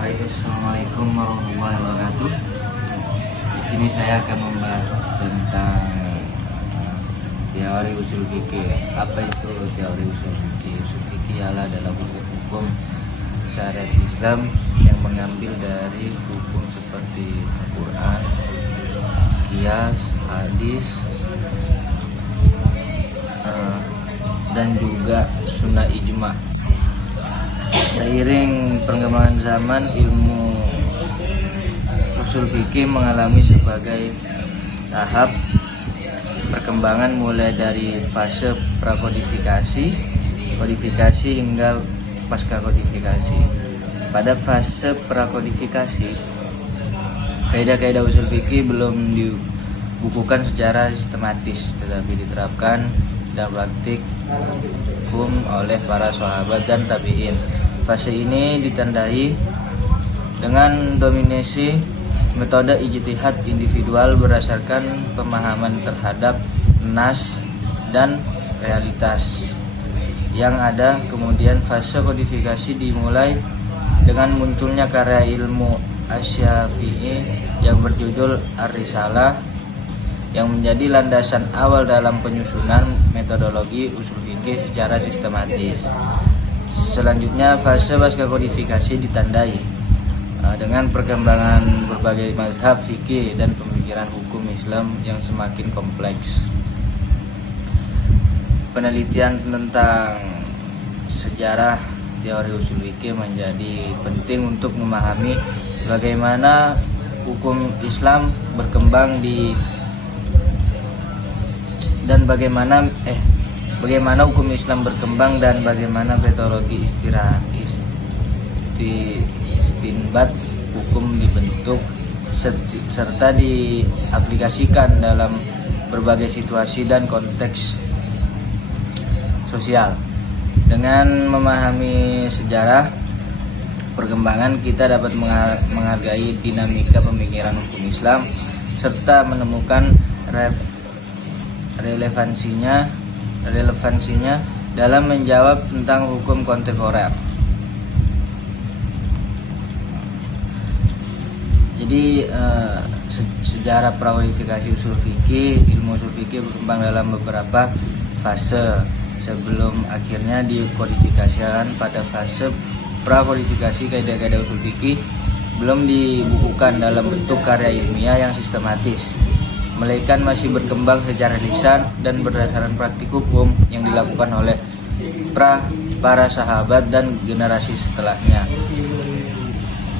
Baik, assalamualaikum warahmatullahi wabarakatuh. Di sini saya akan membahas tentang teori usul fikih. Apa itu teori usul fikih? Usul fikih adalah hukum syariat Islam yang mengambil dari hukum seperti Al-Quran, qiyas, hadis, dan juga sunnah ijma. Seiring perkembangan zaman, ilmu usul fikih mengalami sebagai tahap perkembangan mulai dari fase prakodifikasi, kodifikasi hingga pasca kodifikasi. Pada fase prakodifikasi, kaidah-kaidah usul fikih belum dibukukan secara sistematis, tetapi diterapkan dan praktik hukum oleh para sahabat dan tabi'in. Fase ini ditandai dengan dominasi metode ijtihad individual berdasarkan pemahaman terhadap nas dan realitas yang ada. Kemudian fase kodifikasi dimulai dengan munculnya karya ilmu Asy-Syafi'i yang berjudul Ar-Risalah, yang menjadi landasan awal dalam penyusunan metodologi usul fikih secara sistematis. Selanjutnya, fase pasca kodifikasi ditandai dengan perkembangan berbagai mazhab fikih dan pemikiran hukum Islam yang semakin kompleks. Penelitian tentang sejarah teori usul fikih menjadi penting untuk memahami bagaimana hukum Islam berkembang bagaimana hukum Islam berkembang dan bagaimana metodologi istinbat hukum dibentuk serta diaplikasikan dalam berbagai situasi dan konteks sosial. Dengan memahami sejarah perkembangan, kita dapat menghargai dinamika pemikiran hukum Islam serta menemukan relevansinya dalam menjawab tentang hukum kontemporer. Jadi sejarah prakodifikasi usul fikih, ilmu usul fikih berkembang dalam beberapa fase sebelum akhirnya dikodifikasikan. Pada fase prakodifikasi, kaidah-kaidah usul fikih belum dibukukan dalam bentuk karya ilmiah yang sistematis, melainkan masih berkembang secara lisan dan berdasarkan praktik hukum yang dilakukan oleh para sahabat dan generasi setelahnya.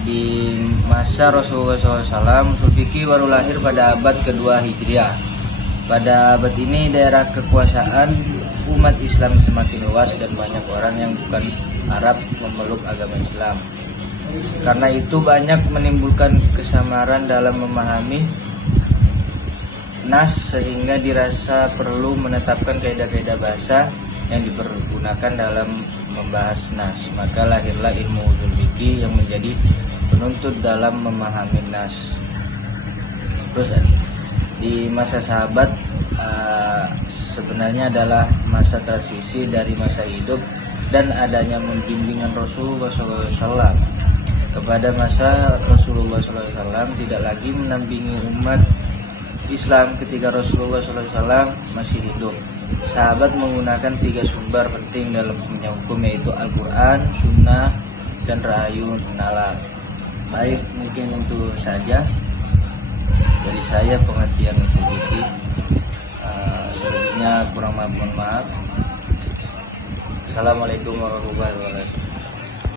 Di masa Rasulullah SAW, usul fikih baru lahir pada abad kedua Hijriah. Pada abad ini, daerah kekuasaan umat Islam semakin luas dan banyak orang yang bukan Arab memeluk agama Islam. Karena itu banyak menimbulkan kesamaran dalam memahami nas, sehingga dirasa perlu menetapkan kaidah-kaidah bahasa yang dipergunakan dalam membahas nas. Maka lahirlah ilmu usul fikih yang menjadi penuntut dalam memahami nas. Terus di masa sahabat sebenarnya adalah masa transisi dari masa hidup dan adanya bimbingan Rasulullah SAW kepada masa Rasulullah SAW tidak lagi menampingi umat Islam ketika Rasulullah SAW masih hidup. Sahabat menggunakan 3 sumber penting dalam hukum, yaitu Al-Quran, Sunnah, dan Rahayu Nalar. Baik, mungkin itu saja dari saya pengertian usul fikih. Selebihnya kurang mohon maaf. Assalamualaikum warahmatullahi wabarakatuh.